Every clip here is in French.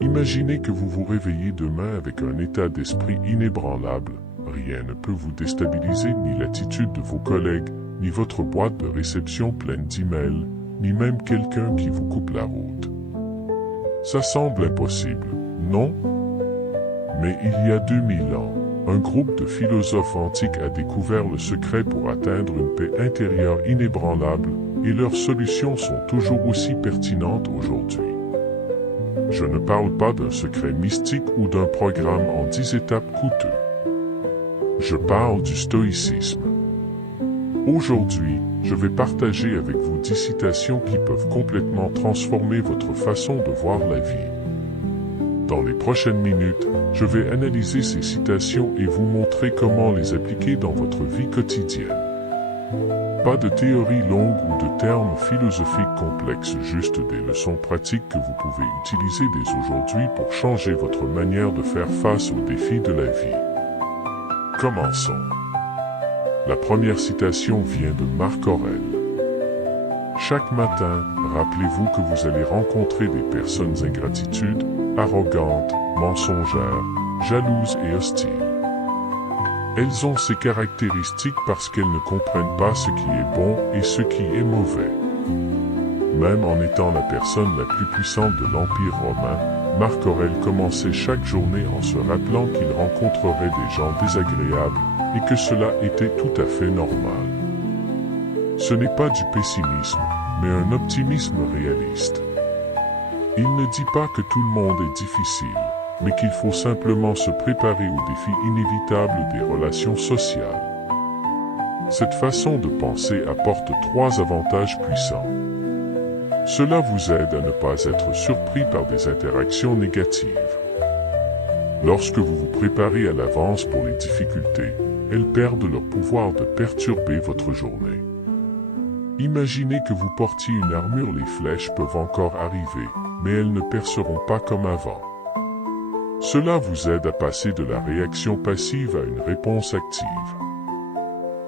Imaginez que vous vous réveillez demain avec un état d'esprit inébranlable. Rien ne peut vous déstabiliser, ni l'attitude de vos collègues, ni votre boîte de réception pleine d'emails, ni même quelqu'un qui vous coupe la route. Ça semble impossible, non? Mais il y a 2000 ans, un groupe de philosophes antiques a découvert le secret pour atteindre une paix intérieure inébranlable, et leurs solutions sont toujours aussi pertinentes aujourd'hui. Je ne parle pas d'un secret mystique ou d'un programme en 10 étapes coûteux. Je parle du stoïcisme. Aujourd'hui, je vais partager avec vous 10 citations qui peuvent complètement transformer votre façon de voir la vie. Dans les prochaines minutes, je vais analyser ces citations et vous montrer comment les appliquer dans votre vie quotidienne. Pas de théories longues ou de termes philosophiques complexes, juste des leçons pratiques que vous pouvez utiliser dès aujourd'hui pour changer votre manière de faire face aux défis de la vie. Commençons. La première citation vient de Marc Aurèle. Chaque matin, rappelez-vous que vous allez rencontrer des personnes ingratitudes, arrogantes, mensongères, jalouses et hostiles. Elles ont ces caractéristiques parce qu'elles ne comprennent pas ce qui est bon et ce qui est mauvais. Même en étant la personne la plus puissante de l'Empire romain, Marc Aurèle commençait chaque journée en se rappelant qu'il rencontrerait des gens désagréables et que cela était tout à fait normal. Ce n'est pas du pessimisme, mais un optimisme réaliste. Il ne dit pas que tout le monde est difficile, mais qu'il faut simplement se préparer aux défis inévitables des relations sociales. Cette façon de penser apporte 3 avantages puissants. Cela vous aide à ne pas être surpris par des interactions négatives. Lorsque vous vous préparez à l'avance pour les difficultés, elles perdent leur pouvoir de perturber votre journée. Imaginez que vous portiez une armure, les flèches peuvent encore arriver, mais elles ne perceront pas comme avant. Cela vous aide à passer de la réaction passive à une réponse active.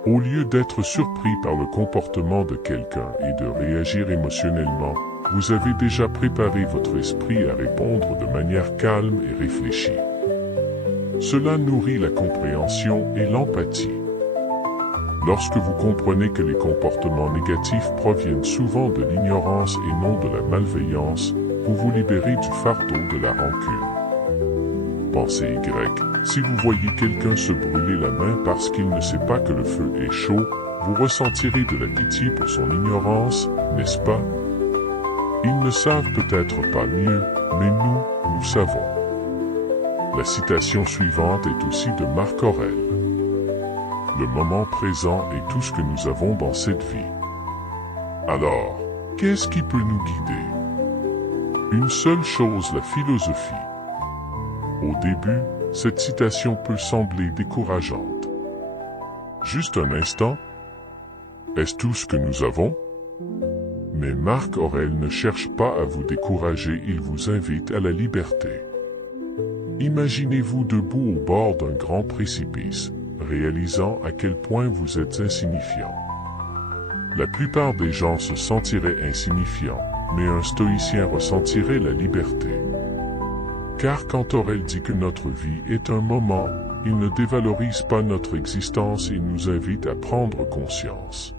Au lieu d'être surpris par le comportement de quelqu'un et de réagir émotionnellement, vous avez déjà préparé votre esprit à répondre de manière calme et réfléchie. Cela nourrit la compréhension et l'empathie. Lorsque vous comprenez que les comportements négatifs proviennent souvent de l'ignorance et non de la malveillance, vous vous libérez du fardeau de la rancune. Pensez Y, si vous voyez quelqu'un se brûler la main parce qu'il ne sait pas que le feu est chaud, vous ressentirez de la pitié pour son ignorance, n'est-ce pas? Ils ne savent peut-être pas mieux, mais nous savons. La citation suivante est aussi de Marc Aurèle. Le moment présent est tout ce que nous avons dans cette vie. Alors, qu'est-ce qui peut nous guider? Une seule chose, la philosophie. Au début, cette citation peut sembler décourageante. Juste un instant. Est-ce tout ce que nous avons? Mais Marc Aurèle ne cherche pas à vous décourager, il vous invite à la liberté. Imaginez-vous debout au bord d'un grand précipice, réalisant à quel point vous êtes insignifiant. La plupart des gens se sentiraient insignifiants, mais un stoïcien ressentirait la liberté. Car quand Aurèle dit que notre vie est un moment, il ne dévalorise pas notre existence et nous invite à prendre conscience.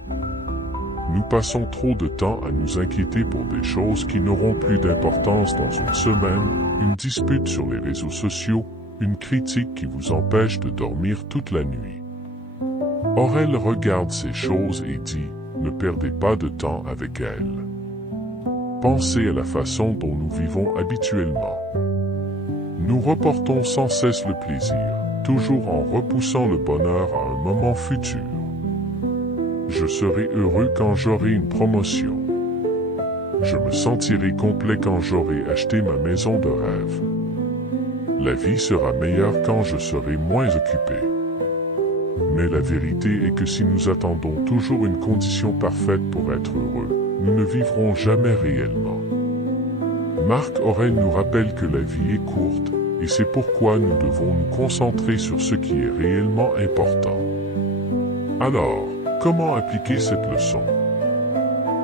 Nous passons trop de temps à nous inquiéter pour des choses qui n'auront plus d'importance dans une semaine, une dispute sur les réseaux sociaux, une critique qui vous empêche de dormir toute la nuit. Aurèle regarde ces choses et dit, ne perdez pas de temps avec elles. Pensez à la façon dont nous vivons habituellement. Nous reportons sans cesse le plaisir, toujours en repoussant le bonheur à un moment futur. Je serai heureux quand j'aurai une promotion. Je me sentirai complet quand j'aurai acheté ma maison de rêve. La vie sera meilleure quand je serai moins occupé. Mais la vérité est que si nous attendons toujours une condition parfaite pour être heureux, nous ne vivrons jamais réellement. Marc Aurèle nous rappelle que la vie est courte, et c'est pourquoi nous devons nous concentrer sur ce qui est réellement important. Alors, comment appliquer cette leçon?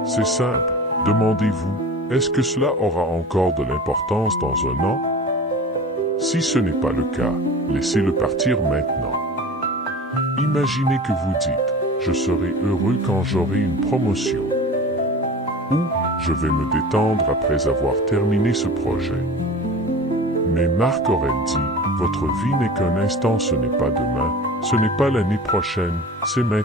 C'est simple, demandez-vous, est-ce que cela aura encore de l'importance dans un an, Si ce n'est pas le cas, laissez-le partir maintenant. Imaginez que vous dites « Je serai heureux quand j'aurai une promotion » ou « Je vais me détendre après avoir terminé ce projet ». Mais Marc Aurèle dit « Votre vie n'est qu'un instant, ce n'est pas demain, ce n'est pas l'année prochaine, c'est maintenant ».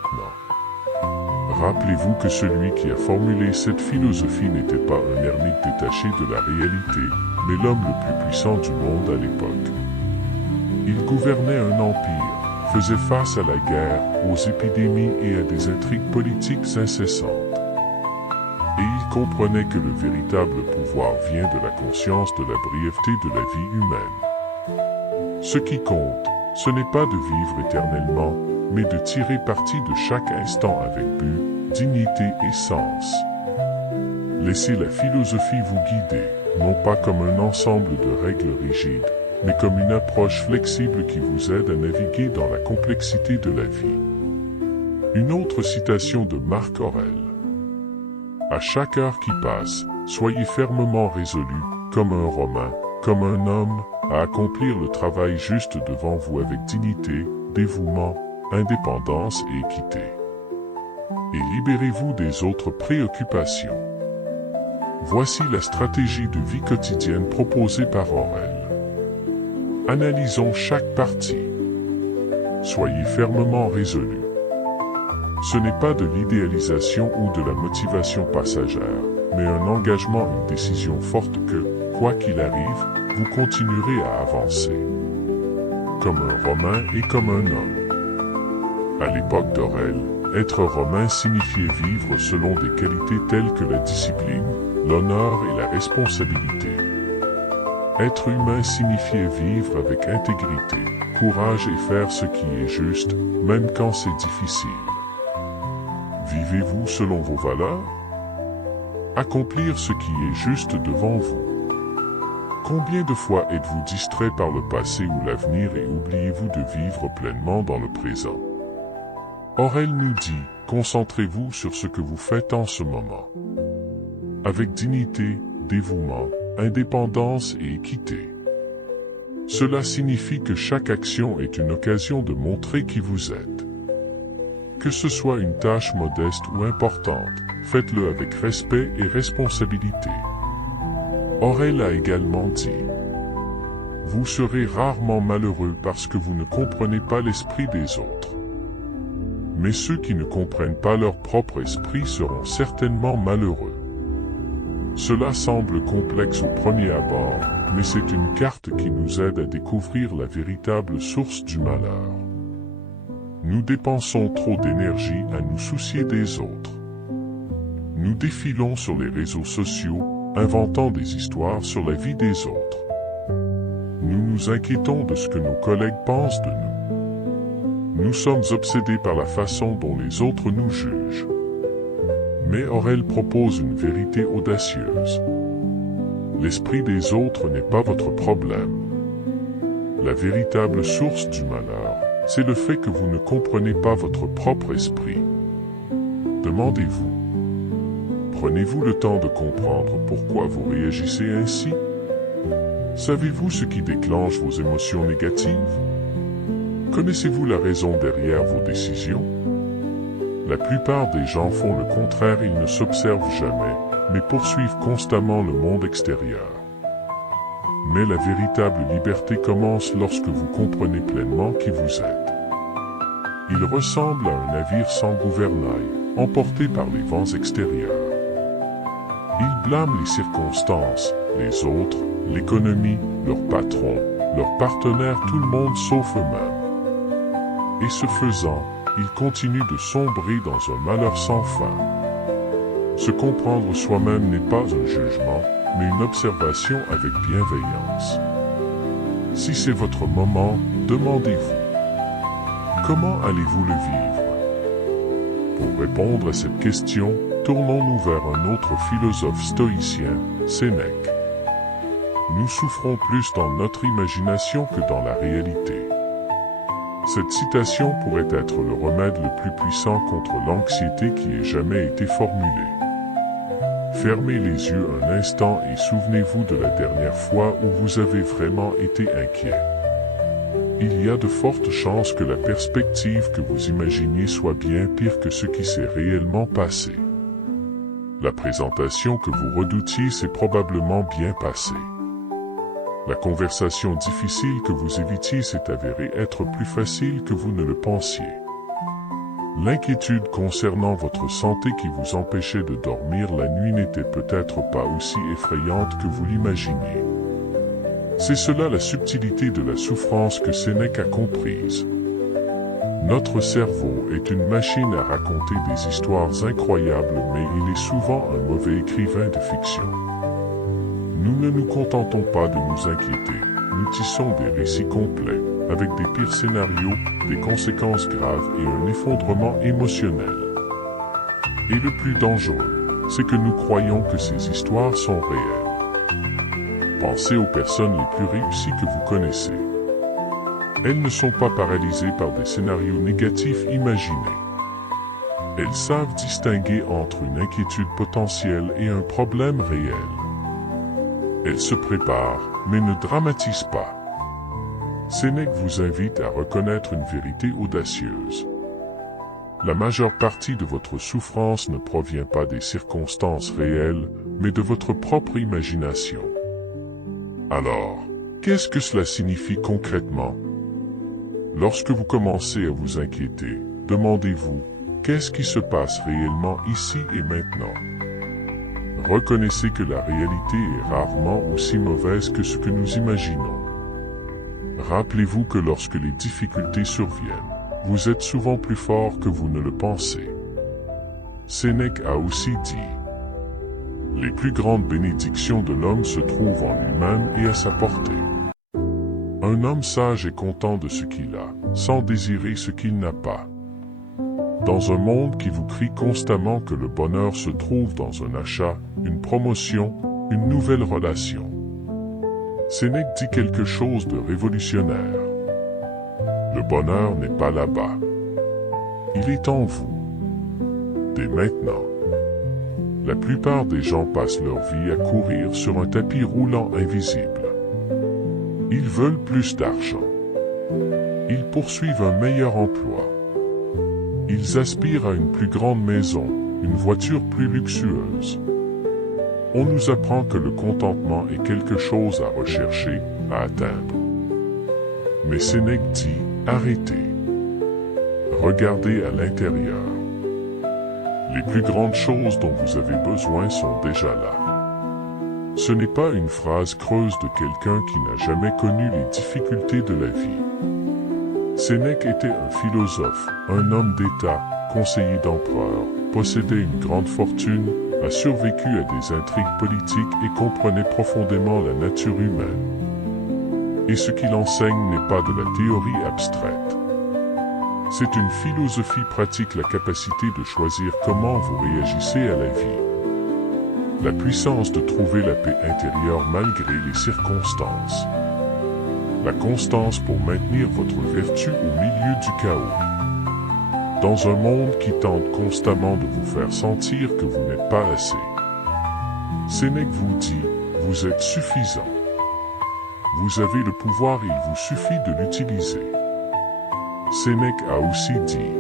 Rappelez-vous que celui qui a formulé cette philosophie n'était pas un ermite détaché de la réalité, mais l'homme le plus puissant du monde à l'époque. Il gouvernait un empire, faisait face à la guerre, aux épidémies et à des intrigues politiques incessantes. Et il comprenait que le véritable pouvoir vient de la conscience de la brièveté de la vie humaine. Ce qui compte, ce n'est pas de vivre éternellement, mais de tirer parti de chaque instant avec but, dignité et sens. Laissez la philosophie vous guider, non pas comme un ensemble de règles rigides, mais comme une approche flexible qui vous aide à naviguer dans la complexité de la vie. Une autre citation de Marc Aurèle. À chaque heure qui passe, soyez fermement résolu, comme un Romain, comme un homme, à accomplir le travail juste devant vous avec dignité, dévouement, indépendance et équité. Et libérez-vous des autres préoccupations. Voici la stratégie de vie quotidienne proposée par Aurèle. Analysons chaque partie. Soyez fermement résolu. Ce n'est pas de l'idéalisation ou de la motivation passagère, mais un engagement, une décision forte que, quoi qu'il arrive, vous continuerez à avancer. Comme un Romain et comme un homme. À l'époque d'Aurèle, être Romain signifiait vivre selon des qualités telles que la discipline, l'honneur et la responsabilité. Être humain signifiait vivre avec intégrité, courage et faire ce qui est juste, même quand c'est difficile. Vivez-vous selon vos valeurs? Accomplir ce qui est juste devant vous. Combien de fois êtes-vous distrait par le passé ou l'avenir et oubliez-vous de vivre pleinement dans le présent? Aurèle nous dit, concentrez-vous sur ce que vous faites en ce moment. Avec dignité, dévouement, indépendance et équité. Cela signifie que chaque action est une occasion de montrer qui vous êtes. Que ce soit une tâche modeste ou importante, faites-le avec respect et responsabilité. Aurèle a également dit « Vous serez rarement malheureux parce que vous ne comprenez pas l'esprit des autres. Mais ceux qui ne comprennent pas leur propre esprit seront certainement malheureux. » Cela semble complexe au premier abord, mais c'est une carte qui nous aide à découvrir la véritable source du malheur. Nous dépensons trop d'énergie à nous soucier des autres. Nous défilons sur les réseaux sociaux, inventant des histoires sur la vie des autres. Nous nous inquiétons de ce que nos collègues pensent de nous. Nous sommes obsédés par la façon dont les autres nous jugent. Mais Aurèle propose une vérité audacieuse. L'esprit des autres n'est pas votre problème. La véritable source du malheur, c'est le fait que vous ne comprenez pas votre propre esprit. Demandez-vous. Prenez-vous le temps de comprendre pourquoi vous réagissez ainsi? Savez-vous ce qui déclenche vos émotions négatives? Connaissez-vous la raison derrière vos décisions? La plupart des gens font le contraire, ils ne s'observent jamais, mais poursuivent constamment le monde extérieur. Mais la véritable liberté commence lorsque vous comprenez pleinement qui vous êtes. Il ressemble à un navire sans gouvernail, emporté par les vents extérieurs. Il blâme les circonstances, les autres, l'économie, leurs patrons, leurs partenaires, tout le monde sauf eux-mêmes. Et ce faisant, il continue de sombrer dans un malheur sans fin. Se comprendre soi-même n'est pas un jugement, mais une observation avec bienveillance. Si c'est votre moment, demandez-vous, comment allez-vous le vivre? Pour répondre à cette question, tournons-nous vers un autre philosophe stoïcien, Sénèque. Nous souffrons plus dans notre imagination que dans la réalité. Cette citation pourrait être le remède le plus puissant contre l'anxiété qui ait jamais été formulée. Fermez les yeux un instant et souvenez-vous de la dernière fois où vous avez vraiment été inquiet. Il y a de fortes chances que la perspective que vous imaginiez soit bien pire que ce qui s'est réellement passé. La présentation que vous redoutiez s'est probablement bien passée. La conversation difficile que vous évitiez s'est avérée être plus facile que vous ne le pensiez. L'inquiétude concernant votre santé qui vous empêchait de dormir la nuit n'était peut-être pas aussi effrayante que vous l'imaginiez. C'est cela la subtilité de la souffrance que Sénèque a comprise. Notre cerveau est une machine à raconter des histoires incroyables, mais il est souvent un mauvais écrivain de fiction. Nous ne nous contentons pas de nous inquiéter, nous tissons des récits complets, avec des pires scénarios, des conséquences graves et un effondrement émotionnel. Et le plus dangereux, c'est que nous croyons que ces histoires sont réelles. Pensez aux personnes les plus réussies que vous connaissez. Elles ne sont pas paralysées par des scénarios négatifs imaginés. Elles savent distinguer entre une inquiétude potentielle et un problème réel. Elles se préparent, mais ne dramatisent pas. Sénèque vous invite à reconnaître une vérité audacieuse. La majeure partie de votre souffrance ne provient pas des circonstances réelles, mais de votre propre imagination. Alors, qu'est-ce que cela signifie concrètement? Lorsque vous commencez à vous inquiéter, demandez-vous, qu'est-ce qui se passe réellement ici et maintenant? Reconnaissez que la réalité est rarement aussi mauvaise que ce que nous imaginons. Rappelez-vous que lorsque les difficultés surviennent, vous êtes souvent plus fort que vous ne le pensez. Sénèque a aussi dit: les plus grandes bénédictions de l'homme se trouvent en lui-même et à sa portée. Un homme sage est content de ce qu'il a, sans désirer ce qu'il n'a pas. Dans un monde qui vous crie constamment que le bonheur se trouve dans un achat, une promotion, une nouvelle relation, Sénèque dit quelque chose de révolutionnaire. Le bonheur n'est pas là-bas. Il est en vous. Dès maintenant. La plupart des gens passent leur vie à courir sur un tapis roulant invisible. Ils veulent plus d'argent. Ils poursuivent un meilleur emploi. Ils aspirent à une plus grande maison, une voiture plus luxueuse. On nous apprend que le contentement est quelque chose à rechercher, à atteindre. Mais Sénèque dit, arrêtez. Regardez à l'intérieur. Les plus grandes choses dont vous avez besoin sont déjà là. Ce n'est pas une phrase creuse de quelqu'un qui n'a jamais connu les difficultés de la vie. Sénèque était un philosophe, un homme d'État, conseiller d'empereur, possédait une grande fortune, a survécu à des intrigues politiques et comprenait profondément la nature humaine. Et ce qu'il enseigne n'est pas de la théorie abstraite. C'est une philosophie pratique, la capacité de choisir comment vous réagissez à la vie. La puissance de trouver la paix intérieure malgré les circonstances. La constance pour maintenir votre vertu au milieu du chaos. Dans un monde qui tente constamment de vous faire sentir que vous n'êtes pas assez. Sénèque vous dit, vous êtes suffisant. Vous avez le pouvoir, il vous suffit de l'utiliser. Sénèque a aussi dit,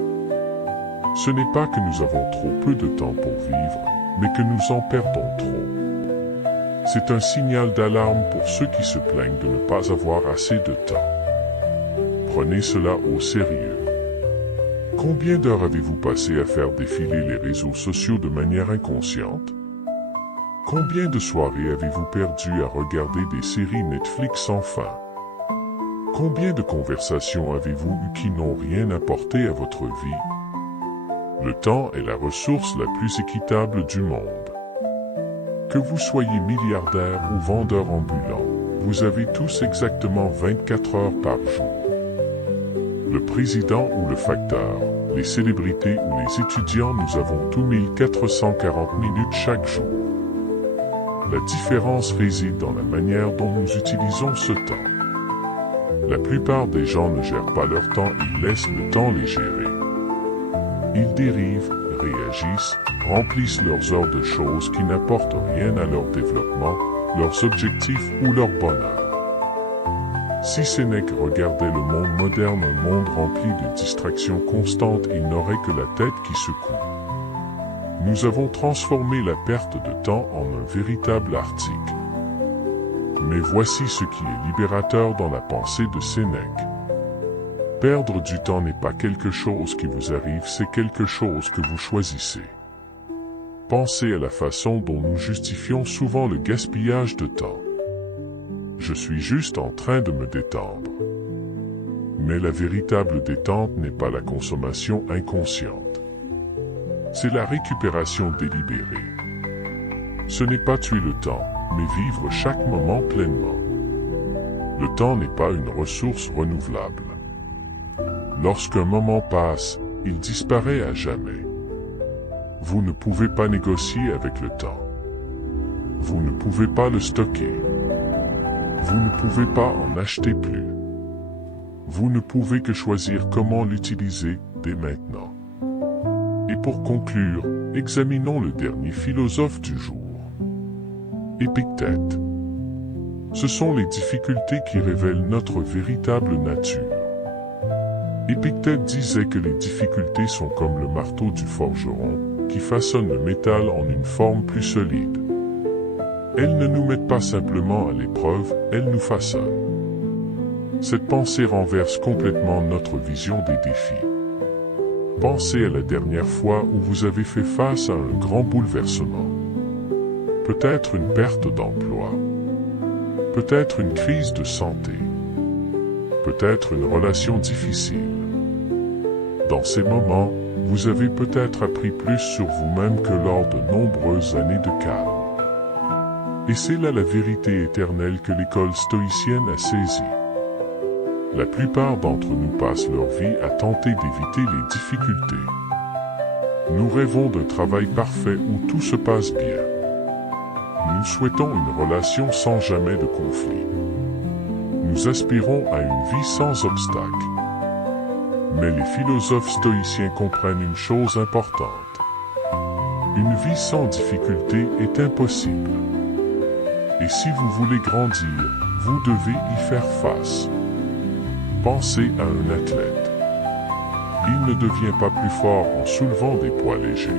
ce n'est pas que nous avons trop peu de temps pour vivre, mais que nous en perdons trop. C'est un signal d'alarme pour ceux qui se plaignent de ne pas avoir assez de temps. Prenez cela au sérieux. Combien d'heures avez-vous passé à faire défiler les réseaux sociaux de manière inconsciente? Combien de soirées avez-vous perdu à regarder des séries Netflix sans fin? Combien de conversations avez-vous eues qui n'ont rien apporté à votre vie? Le temps est la ressource la plus équitable du monde. Que vous soyez milliardaire ou vendeur ambulant, vous avez tous exactement 24 heures par jour. Le président ou le facteur, les célébrités ou les étudiants, nous avons tous 1440 minutes chaque jour. La différence réside dans la manière dont nous utilisons ce temps. La plupart des gens ne gèrent pas leur temps, ils laissent le temps les gérer. Ils dérivent, réagissent, remplissent leurs heures de choses qui n'apportent rien à leur développement, leurs objectifs ou leur bonheur. Si Sénèque regardait le monde moderne, un monde rempli de distractions constantes, il n'aurait que la tête qui secoue. Nous avons transformé la perte de temps en un véritable article. Mais voici ce qui est libérateur dans la pensée de Sénèque. Perdre du temps n'est pas quelque chose qui vous arrive, c'est quelque chose que vous choisissez. Pensez à la façon dont nous justifions souvent le gaspillage de temps. Je suis juste en train de me détendre. Mais la véritable détente n'est pas la consommation inconsciente. C'est la récupération délibérée. Ce n'est pas tuer le temps, mais vivre chaque moment pleinement. Le temps n'est pas une ressource renouvelable. Lorsqu'un moment passe, il disparaît à jamais. Vous ne pouvez pas négocier avec le temps. Vous ne pouvez pas le stocker. Vous ne pouvez pas en acheter plus. Vous ne pouvez que choisir comment l'utiliser dès maintenant. Et pour conclure, examinons le dernier philosophe du jour. Épictète. Ce sont les difficultés qui révèlent notre véritable nature. Épictète disait que les difficultés sont comme le marteau du forgeron, qui façonne le métal en une forme plus solide. Elles ne nous mettent pas simplement à l'épreuve, elles nous façonnent. Cette pensée renverse complètement notre vision des défis. Pensez à la dernière fois où vous avez fait face à un grand bouleversement. Peut-être une perte d'emploi. Peut-être une crise de santé. Peut-être une relation difficile. Dans ces moments, vous avez peut-être appris plus sur vous-même que lors de nombreuses années de calme. Et c'est là la vérité éternelle que l'école stoïcienne a saisie. La plupart d'entre nous passent leur vie à tenter d'éviter les difficultés. Nous rêvons d'un travail parfait où tout se passe bien. Nous souhaitons une relation sans jamais de conflit. Nous aspirons à une vie sans obstacles. Mais les philosophes stoïciens comprennent une chose importante. Une vie sans difficulté est impossible. Et si vous voulez grandir, vous devez y faire face. Pensez à un athlète. Il ne devient pas plus fort en soulevant des poids légers.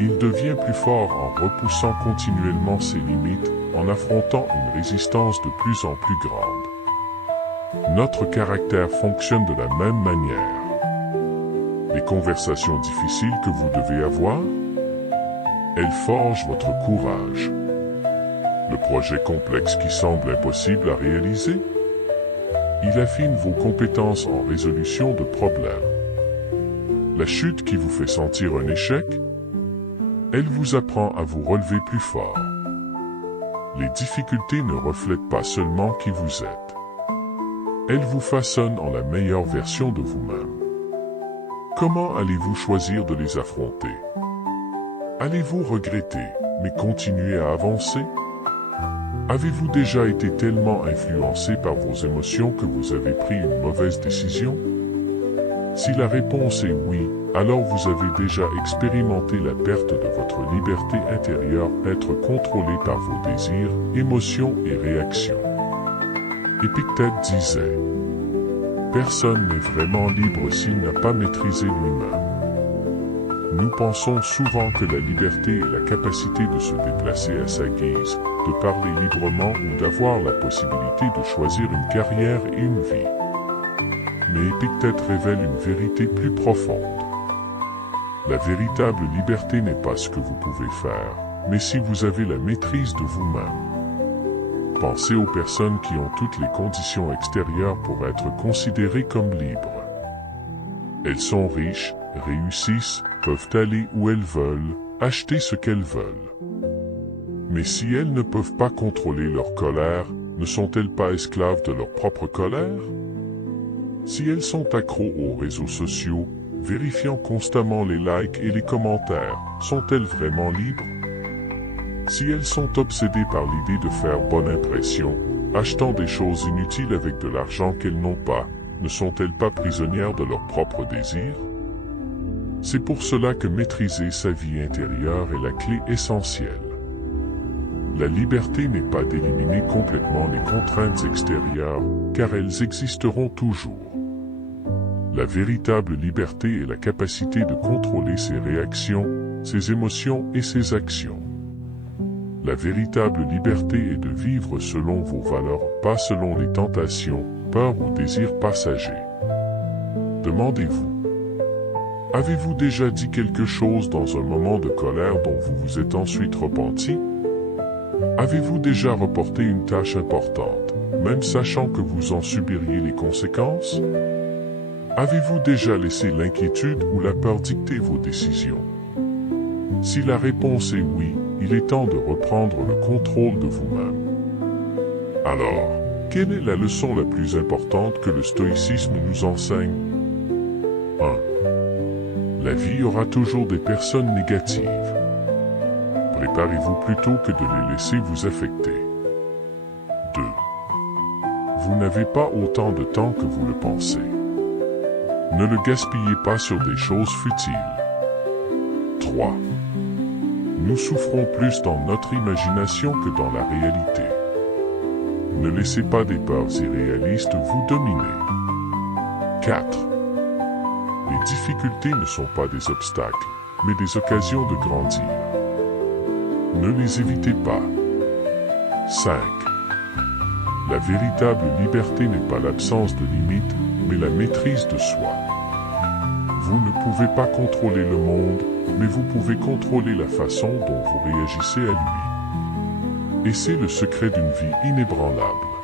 Il devient plus fort en repoussant continuellement ses limites, en affrontant une résistance de plus en plus grande. Notre caractère fonctionne de la même manière. Les conversations difficiles que vous devez avoir, elles forgent votre courage. Le projet complexe qui semble impossible à réaliser, il affine vos compétences en résolution de problèmes. La chute qui vous fait sentir un échec, elle vous apprend à vous relever plus fort. Les difficultés ne reflètent pas seulement qui vous êtes. Elles vous façonnent en la meilleure version de vous-même. Comment allez-vous choisir de les affronter? Allez-vous regretter, mais continuer à avancer? Avez-vous déjà été tellement influencé par vos émotions que vous avez pris une mauvaise décision? Si la réponse est oui, alors vous avez déjà expérimenté la perte de votre liberté intérieure, être contrôlé par vos désirs, émotions et réactions. Épictète disait « Personne n'est vraiment libre s'il n'a pas maîtrisé lui-même. » Nous pensons souvent que la liberté est la capacité de se déplacer à sa guise, de parler librement ou d'avoir la possibilité de choisir une carrière et une vie. Mais Épictète révèle une vérité plus profonde. La véritable liberté n'est pas ce que vous pouvez faire, mais si vous avez la maîtrise de vous-même. Pensez aux personnes qui ont toutes les conditions extérieures pour être considérées comme libres. Elles sont riches, réussissent, peuvent aller où elles veulent, acheter ce qu'elles veulent. Mais si elles ne peuvent pas contrôler leur colère, ne sont-elles pas esclaves de leur propre colère? Si elles sont accros aux réseaux sociaux, vérifiant constamment les likes et les commentaires, sont-elles vraiment libres? Si elles sont obsédées par l'idée de faire bonne impression, achetant des choses inutiles avec de l'argent qu'elles n'ont pas, ne sont-elles pas prisonnières de leurs propres désirs? C'est pour cela que maîtriser sa vie intérieure est la clé essentielle. La liberté n'est pas d'éliminer complètement les contraintes extérieures, car elles existeront toujours. La véritable liberté est la capacité de contrôler ses réactions, ses émotions et ses actions. La véritable liberté est de vivre selon vos valeurs, pas selon les tentations, peurs ou désirs passagers. Demandez-vous, avez-vous déjà dit quelque chose dans un moment de colère dont vous vous êtes ensuite repenti? Avez-vous déjà reporté une tâche importante, même sachant que vous en subiriez les conséquences? Avez-vous déjà laissé l'inquiétude ou la peur dicter vos décisions? Si la réponse est oui, il est temps de reprendre le contrôle de vous-même. Alors, quelle est la leçon la plus importante que le stoïcisme nous enseigne? 1. La vie aura toujours des personnes négatives. Préparez-vous plutôt que de les laisser vous affecter. 2. Vous n'avez pas autant de temps que vous le pensez. Ne le gaspillez pas sur des choses futiles. 3. Nous souffrons plus dans notre imagination que dans la réalité. Ne laissez pas des peurs irréalistes vous dominer. 4. Les difficultés ne sont pas des obstacles, mais des occasions de grandir. Ne les évitez pas. 5. La véritable liberté n'est pas l'absence de limites, mais la maîtrise de soi. Vous ne pouvez pas contrôler le monde, mais vous pouvez contrôler la façon dont vous réagissez à lui. Et c'est le secret d'une vie inébranlable.